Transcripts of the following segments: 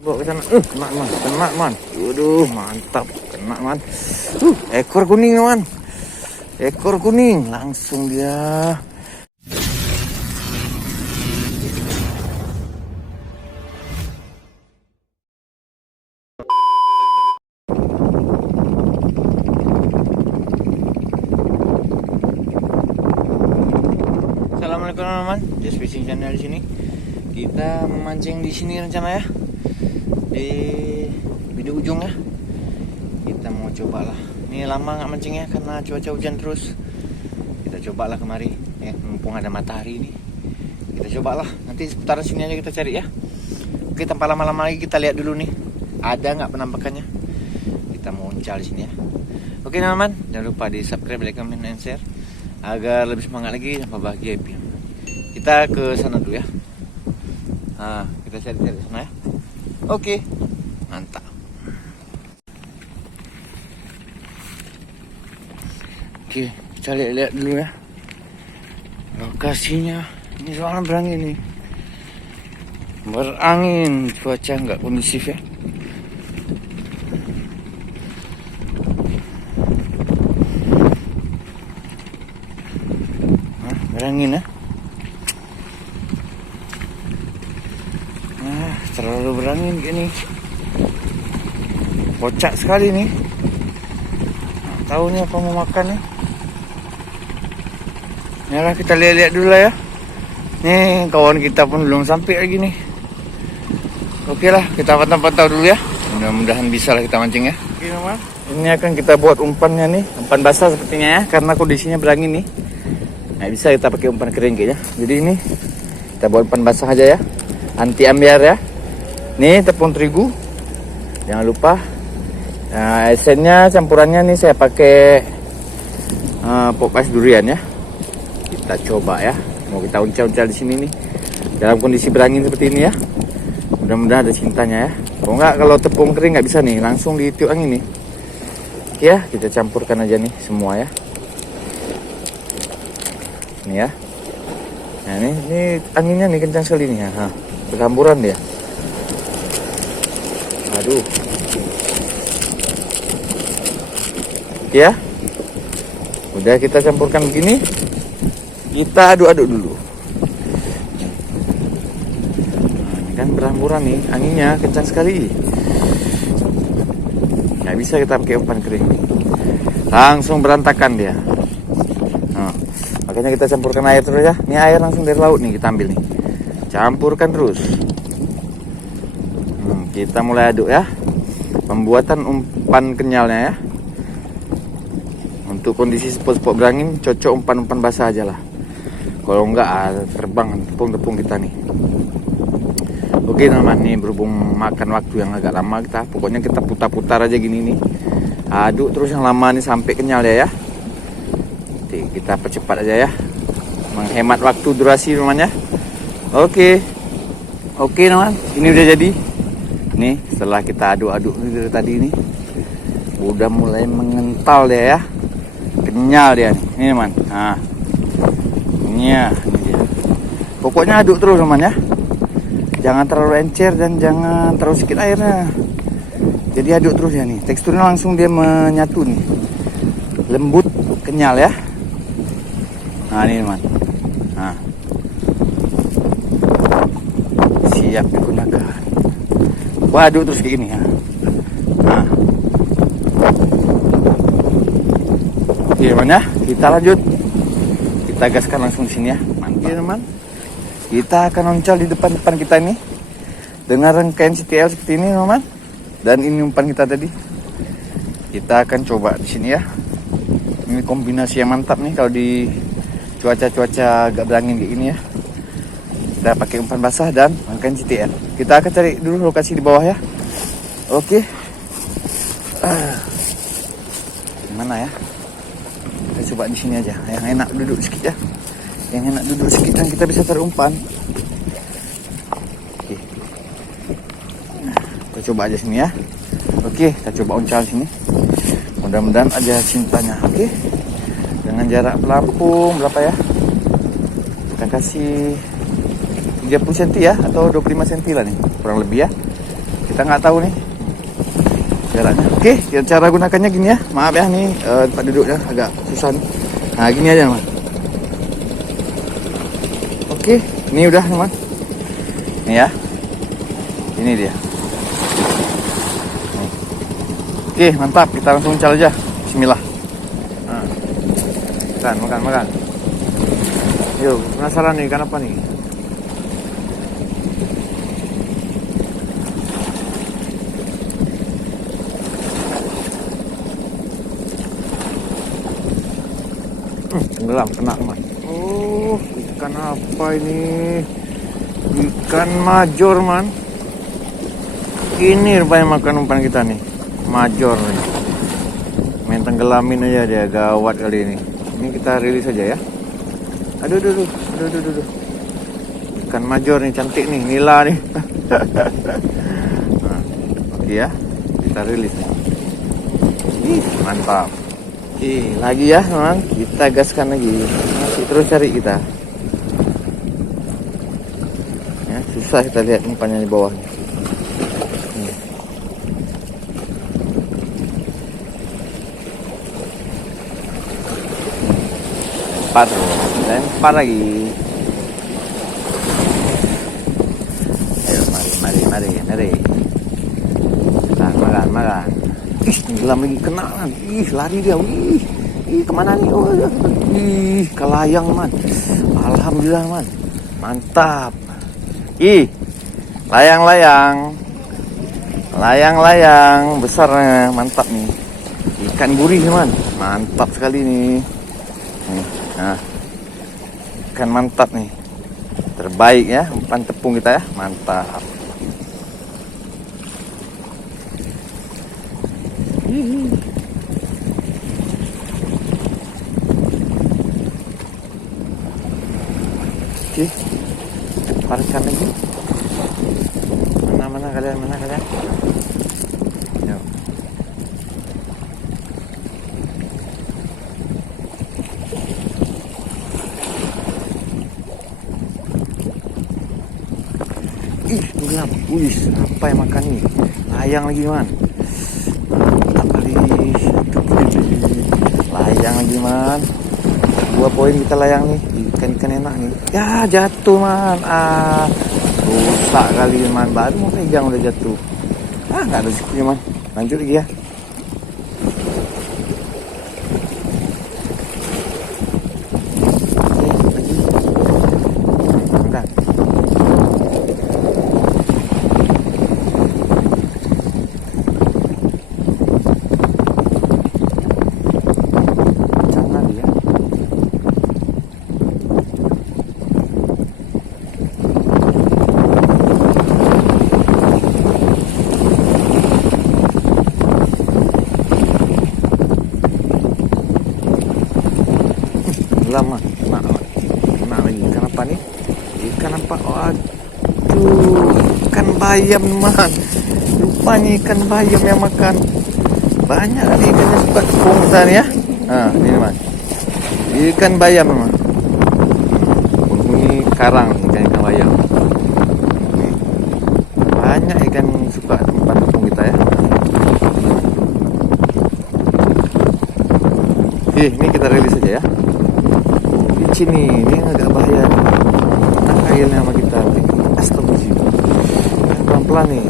Bawa ke sana. Kena man. Waduh, mantap. Kena man. Ekor kuning man. Ekor kuning. Langsung dia. Assalamualaikum teman-teman. Just Fishing Channel di sini. Kita memancing di sini rencana ya. Di ujung ya. Kita mau cobalah. Ini lama nggak mancing ya karena cuaca hujan terus. Kita cobalah kemari ya, mumpung ada matahari ini. Kita cobalah. Nanti seputaran sini aja kita cari ya. Oke, tanpa lama-lama lagi kita lihat dulu nih. Ada nggak penampakannya? Kita mau uncal di sini ya. Oke teman-teman, jangan lupa di subscribe, like, comment, and share agar lebih semangat lagi dan bahagia. Kita ke sana dulu ya. Nah, kita cari-cari sana ya. Oke, mantap. Oke, kita lihat dulu ya lokasinya. Ini soalnya berangin nih, berangin, cuaca nggak kondusif ya. Nah, berangin ya. Terlalu berangin gini, kocak sekali nih. Tahu nih apa mau makan nih. Yalah, kita lihat-lihat dulu lah ya. Nih kawan kita pun belum sampai lagi nih. Oke lah, kita pantau-pantau dulu ya. Mudah-mudahan bisa lah kita mancing ya. Oke teman, ini akan kita buat umpannya nih, umpan basah sepertinya ya, karena kondisinya berangin nih. Nah, bisa kita pakai umpan kering kayaknya. Jadi ini kita buat umpan basah aja ya, anti ambiar ya. Nih tepung terigu, jangan lupa. Nah, esennya campurannya nih saya pakai pop ice durian ya. Kita coba ya, mau kita uncal-uncal di sini nih dalam kondisi berangin seperti ini ya. Mudah-mudahan ada cintanya ya. Kalau enggak, kalau tepung kering nggak bisa nih, langsung ditiup angin nih. Ya, kita campurkan aja nih semua ya. Ini ya. Nah ini anginnya nih kencang sekali nih ya. Berhamburan dia. Aduh. Ya. Udah kita campurkan begini. Kita aduk-aduk dulu. Nah, ini kan berhamburan nih, anginnya kencang sekali. Nggak bisa kita pakai umpan kering. Langsung berantakan dia. Nah, makanya kita campurkan air terus ya. Ini air langsung dari laut nih, kita ambil nih. Campurkan terus. Kita mulai aduk ya. Pembuatan umpan kenyalnya ya. Untuk kondisi spot-spot berangin cocok umpan-umpan basah aja lah. Kalau enggak terbang tepung-tepung kita nih. Oke teman-teman, nih berhubung makan waktu yang agak lama, pokoknya kita putar-putar aja gini nih. Aduk terus yang lama nih sampai kenyal ya. Oke, kita percepat aja ya. Menghemat waktu durasi teman ya. Oke teman, ini udah jadi. Nih setelah kita aduk-aduk dari tadi ini udah mulai mengental dia ya, kenyal dia nih. Ini teman, nah ini dia. Pokoknya aduk terus teman ya, jangan terlalu encer dan jangan terlalu sedikit airnya. Jadi aduk terus ya nih, teksturnya langsung dia menyatu nih, lembut, kenyal ya. Nah ini teman, nah siap digunakan. Aduk terus kayak gini ya. Nah, oke teman ya, kita lanjut. Kita gaskan langsung di sini ya. Mantap teman. Kita akan oncal di depan kita ini dengan rangkaian CTL seperti ini teman. Dan ini umpan kita tadi. Kita akan coba di sini ya. Ini kombinasi yang mantap nih kalau di cuaca-cuaca agak berangin kayak gini ya. Kita pakai umpan basah dan rangkaian CTL. Kita akan cari dulu lokasi di bawah ya. Oke. Gimana ya? Kita coba di sini aja. Yang enak duduk sedikit ya. Yang enak duduk sedikit dan kita bisa taruh umpan. Oke. Kita coba aja sini ya. Oke, kita coba uncal sini. Mudah-mudahan aja cintanya. Oke. Dengan jarak pelampung berapa ya? Kita kasih 30 cm ya, atau 25 cm lah nih, kurang lebih ya. kita nggak tahu nih jaraknya. Oke, cara gunakannya gini ya. Maaf ya nih tempat duduknya agak susah nih. Nah gini aja teman. Oke, ini udah teman. Nih ya, ini dia. Nih. Oke, mantap. Kita langsung cal aja. Bismillah. Nah, makan. Yuk, penasaran nih ikan apa nih? Tenggelam, kena teman. Oh, ikan apa ini? Ikan major man. Ini rupanya makan umpan kita nih, major nih. Main tenggelamin aja dia, gawat kali ini. Ini kita rilis aja ya. Aduh. Ikan major nih, cantik nih, nila nih. Nah, oke ya, kita rilis nih. Ih, mantap. Oke, lagi ya teman, kita gaskan lagi. Masih terus cari kita. Ya, susah kita lihat umpannya di bawah. Lempar lagi. Ayo, mari. Makan. Ih, tenggelam lagi, kena man. Ih, lari dia. Ih, kemana nih? Oh, ih, kelayang man. Alhamdulillah man. Mantap. Ih, layang. Besarnya, mantap nih. Ikan gurih man. Mantap sekali nih. Nah, ikan mantap nih, terbaik ya umpan tepung kita ya, mantap. Oke, lemparkan lagi. Mana kalian? Yuk. Ih, tenggelam. Wih, apa yang makan nih? Layang lagi man. Mantap kali. Layang lagi man. 2 poin kita layang nih. Ikan enak nih. Ya, jatuh man. Rusak kali man. Baru mau pegang udah jatuh. Nggak ada rezekinya man. Lanjut lagi ya. Lama, kena lagi. Ikan apa nih? Ikan apa? Waduh, ikan bayam man. Rupanya ikan bayam yang makan. Banyak kali ikannya suka tepung besar ya. Nah, ini man. Ikan bayam man. Ini karang ikan bayam. Banyak ikan suka tempat tepung kita ya. Oke, ini kita rilis aja ya. Ini agak bahaya. Kena kailnya sama kita. Astagfirullah. Pelan-pelan nih.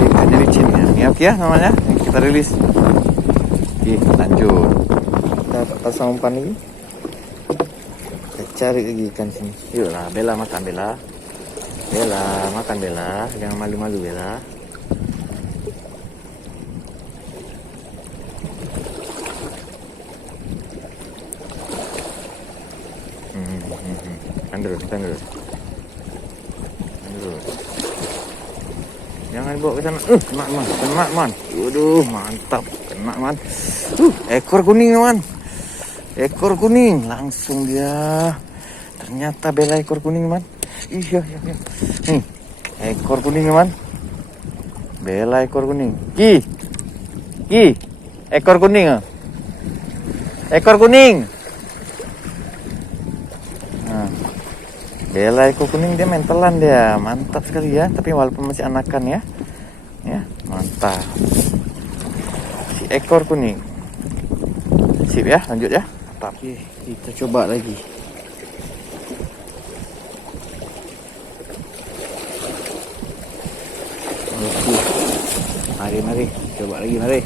Ikannya licin ya. Ini oke ya namanya. Kita rilis. Oke, lanjut. Kita pasang umpan lagi. Kita cari lagi ikan sini. Yuk lah, Bella makan Bella. Jangan malu-malu Bella. Tanggal. Jangan bawa ke sana. Kena man. Waduh, mantap. Kena man. Ekor kuning. Langsung dia. Ternyata Bella ekor kuning man. Iya. Nih, ekor kuning man. Bella ekor kuning. Ki. Ekor kuning. Bella ekor kuning dia mentelan dia, mantap sekali ya. Tapi walaupun masih anakan ya, ya mantap. Si ekor kuning, sip ya, lanjut ya. Tapi kita coba lagi. Oke, mari, coba lagi, mari.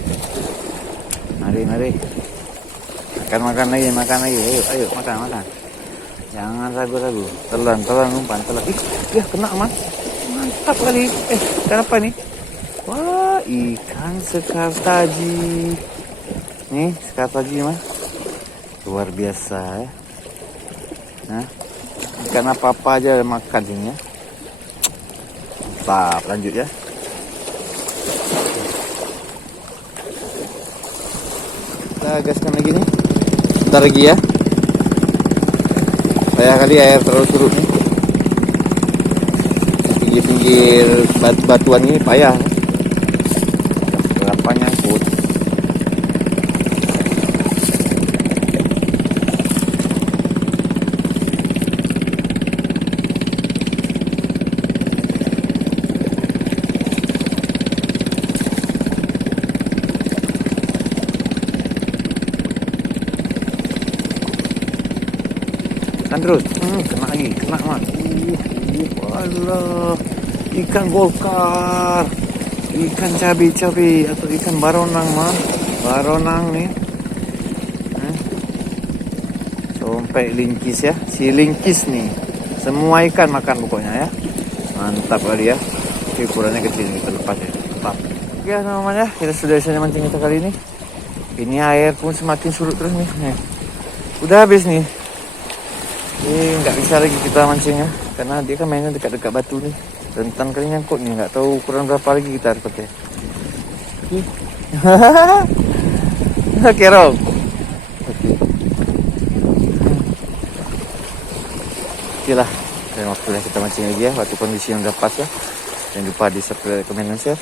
Makan lagi, ayo makan. Jangan ragu-ragu. Telan umpan. Ih, ya kena mas. Mantap kali. Ikan apa nih? Wah, ikan sekar taji. Nih, sekar taji mas. Luar biasa ya. Nah, ikan apa aja makan sini ya. Mantap, lanjut ya. Kita gaskan lagi nih. Bentar lagi ya. Saya kali air terlalu surut nih. Pinggir-pinggir batuan ini payah. Berapa nyangkut. Terus kena mas. Walah, ikan golkar, ikan cabai atau ikan baronang mas. Baronang nih. Sampai lingkis ya, si lingkis nih. Semua ikan makan pokoknya ya. Mantap kali ya. Oke, ukurannya kecil nih, kita lepas ya. Mantap. Oke namanya, kita sudah selesai mancing kita kali ini. Ini air pun semakin surut terus nih. Udah habis nih. Nggak bisa lagi kita mancing ya, karena dia kan mainnya dekat-dekat batu nih, rentan kali nyangkut nih, nggak tahu ukuran berapa lagi kita harus pakai. Kerong. Oke lah, dan waktunya kita mancing lagi ya, waktu kondisi yang udah pas ya. Jangan lupa di subscribe, komen, dan share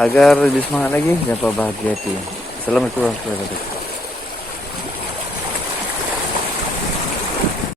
agar lebih semangat lagi. Jangan lupa bahagia hati. Assalamualaikum warahmatullahi wabarakatuh.